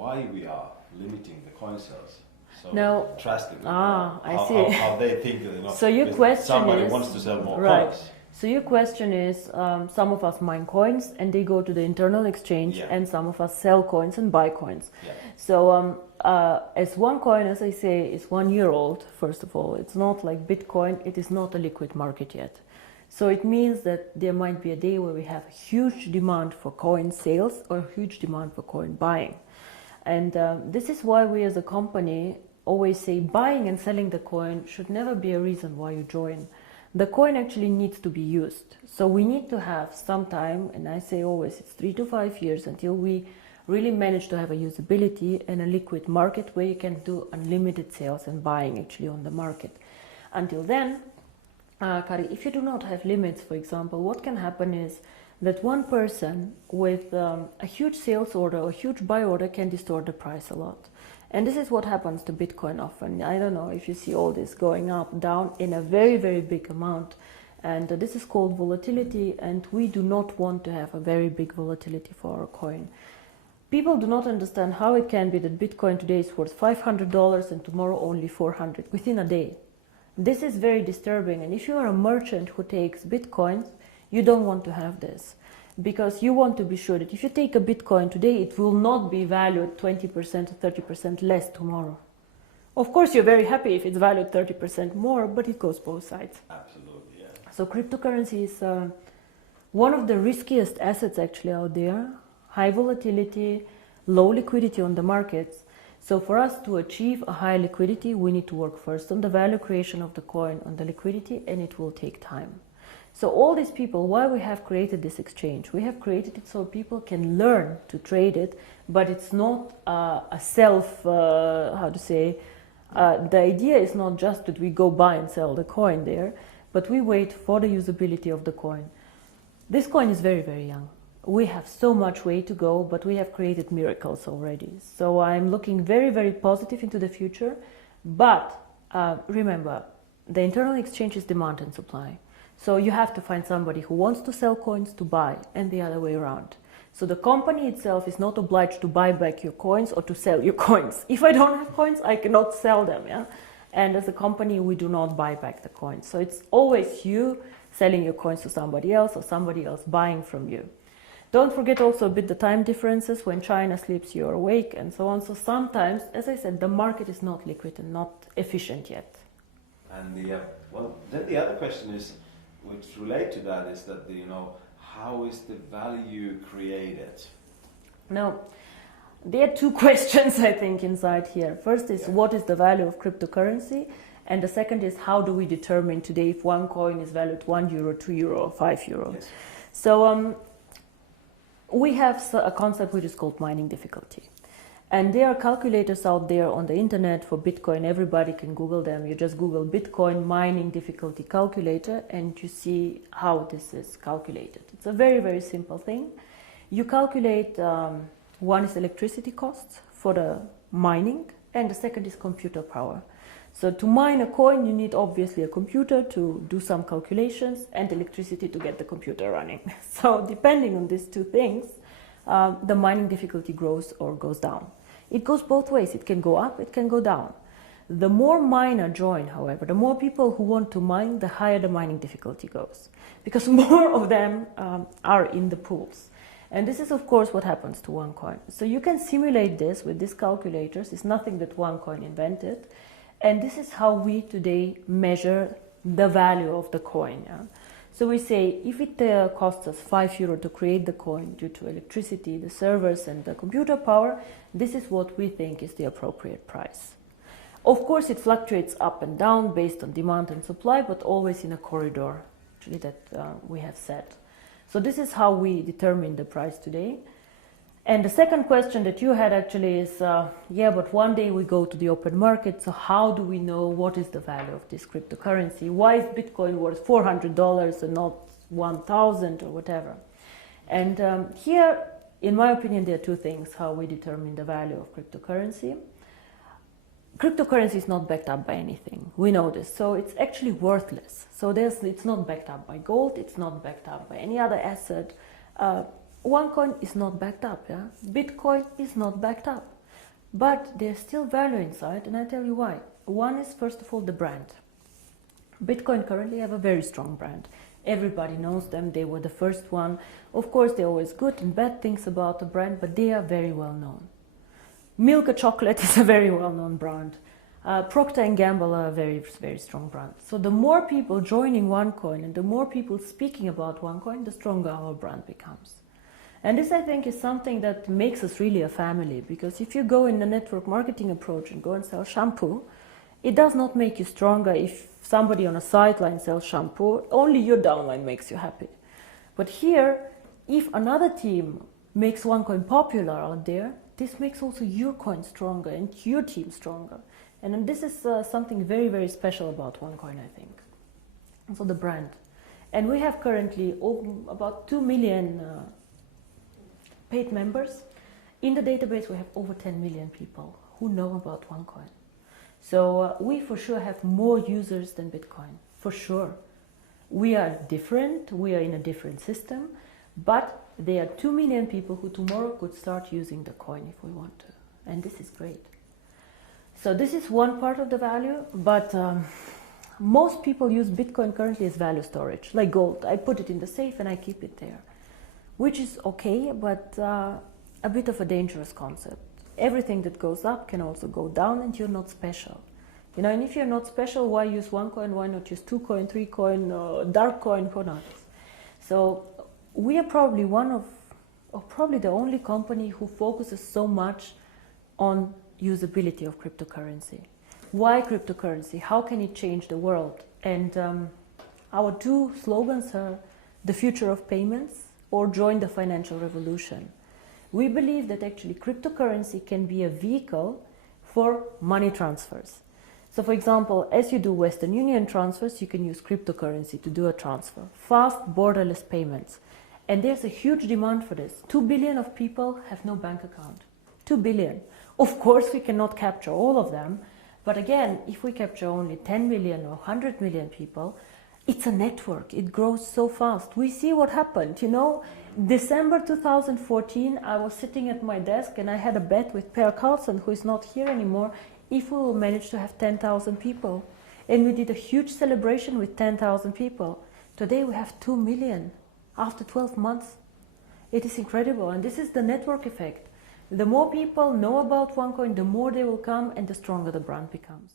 why we are limiting the coin sales so Now, drastically. I see. How they think, So your question somebody is, wants to sell more right. coins. So your question is, some of us mine coins and they go to the internal exchange, Yeah. and some of us sell coins and buy coins. Yeah. So as one coin, as I say, is 1 year old, first of all, it's not like Bitcoin, it is not a liquid market yet. So it means that there might be a day where we have a huge demand for coin sales or a huge demand for coin buying. And this is why we as a company always say buying and selling the coin should never be a reason why you join. The coin actually needs to be used. So we need to have some time, and I say always it's 3 to 5 years until we really manage to have a usability and a liquid market where you can do unlimited sales and buying actually on the market. Until then, Kari, if you do not have limits, for example, what can happen is that one person with a huge sales order or huge buy order can distort the price a lot. And this is what happens to Bitcoin often. I don't know if you see all this going up, down in a very, very big amount. And this is called volatility, and we do not want to have a very big volatility for our coin. People do not understand how it can be that Bitcoin today is worth $500 and tomorrow only 400 within a day. This is very disturbing, and if you are a merchant who takes Bitcoins, you don't want to have this, because you want to be sure that if you take a Bitcoin today, it will not be valued 20% or 30% less tomorrow. Of course, you're very happy if it's valued 30% more, but it goes both sides. Absolutely, yeah. So cryptocurrency is one of the riskiest assets actually out there. High volatility, low liquidity on the markets. So for us to achieve a high liquidity, we need to work first on the value creation of the coin, on the liquidity, and it will take time. So all these people, why we have created this exchange? We have created it so people can learn to trade it, but it's not a self, the idea is not just that we go buy and sell the coin there, but we wait for the usability of the coin. This coin is very, very young. We have so much way to go, but we have created miracles already. So I'm looking very, very positive into the future. But remember, the internal exchange is demand and supply. So you have to find somebody who wants to sell coins to buy, and the other way around. So the company itself is not obliged to buy back your coins or to sell your coins. If I don't have coins, I cannot sell them. Yeah? And as a company, we do not buy back the coins. So it's always you selling your coins to somebody else or somebody else buying from you. Don't forget also a bit the time differences. When China sleeps, you're awake, and so on. So sometimes, as I said, the market is not liquid and not efficient yet. And then the other question is, which relate to that, is that how is the value created? Now, there are two questions I think inside here. First is what is the value of cryptocurrency, and the second is how do we determine today if one coin is valued €1, €2, or €5? Yes. So we have a concept which is called mining difficulty. And there are calculators out there on the internet for Bitcoin. Everybody can Google them. You just Google Bitcoin mining difficulty calculator and you see how this is calculated. It's a very, very simple thing. You calculate, one is electricity costs for the mining, and the second is computer power. So to mine a coin, you need obviously a computer to do some calculations and electricity to get the computer running. So depending on these two things, the mining difficulty grows or goes down. It goes both ways. It can go up, it can go down. The more miner join, however, the more people who want to mine, the higher the mining difficulty goes, because more of them are in the pools. And this is, of course, what happens to one coin. So you can simulate this with these calculators. It's nothing that one coin invented. And this is how we today measure the value of the coin. Yeah? So we say if it costs us €5 to create the coin due to electricity, the servers and the computer power, this is what we think is the appropriate price. Of course, it fluctuates up and down based on demand and supply, but always in a corridor actually that we have set. So this is how we determine the price today. And the second question that you had actually is, but one day we go to the open market, so how do we know what is the value of this cryptocurrency? Why is Bitcoin worth $400 and not 1,000 or whatever? And here, in my opinion, there are two things how we determine the value of cryptocurrency. Cryptocurrency is not backed up by anything. We know this. So it's actually worthless. So it's not backed up by gold. It's not backed up by any other asset. OneCoin is not backed up. Yeah? Bitcoin is not backed up. But there's still value inside, and I'll tell you why. One is, first of all, the brand. Bitcoin currently have a very strong brand. Everybody knows them, they were the first one. Of course, there are always good and bad things about the brand, but they are very well known. Milka Chocolate is a very well-known brand. Procter & Gamble are a very, very strong brand. So the more people joining OneCoin and the more people speaking about OneCoin, the stronger our brand becomes. And this, I think, is something that makes us really a family, because if you go in the network marketing approach and go and sell shampoo, it does not make you stronger if somebody on a sideline sells shampoo. Only your downline makes you happy. But here, if another team makes OneCoin popular out there, this makes also your coin stronger and your team stronger. And this is something very, very special about OneCoin, I think. And so the brand. And we have currently about 2 million paid members. In the database, we have over 10 million people who know about OneCoin. So we for sure have more users than Bitcoin, for sure. We are different, we are in a different system, but there are 2 million people who tomorrow could start using the coin if we want to. And this is great. So this is one part of the value, but most people use Bitcoin currently as value storage, like gold. I put it in the safe and I keep it there, which is okay, but a bit of a dangerous concept. Everything that goes up can also go down, and you're not special. You know, and if you're not special, why use one coin? Why not use 2 coin, 3 coin, dark coin, who knows? So we are probably one of, or probably the only company who focuses so much on usability of cryptocurrency. Why cryptocurrency? How can it change the world? And our 2 slogans are the future of payments or join the financial revolution. We believe that actually cryptocurrency can be a vehicle for money transfers. So for example, as you do Western Union transfers, you can use cryptocurrency to do a transfer. Fast, borderless payments. And there's a huge demand for this. 2 billion of people have no bank account. 2 billion. Of course, we cannot capture all of them. But again, if we capture only 10 million or 100 million people, it's a network. It grows so fast. We see what happened. You know, December 2014, I was sitting at my desk and I had a bet with Per Carlson, who is not here anymore, if we will manage to have 10,000 people. And we did a huge celebration with 10,000 people. Today we have 2 million after 12 months. It is incredible. And this is the network effect. The more people know about OneCoin, the more they will come and the stronger the brand becomes.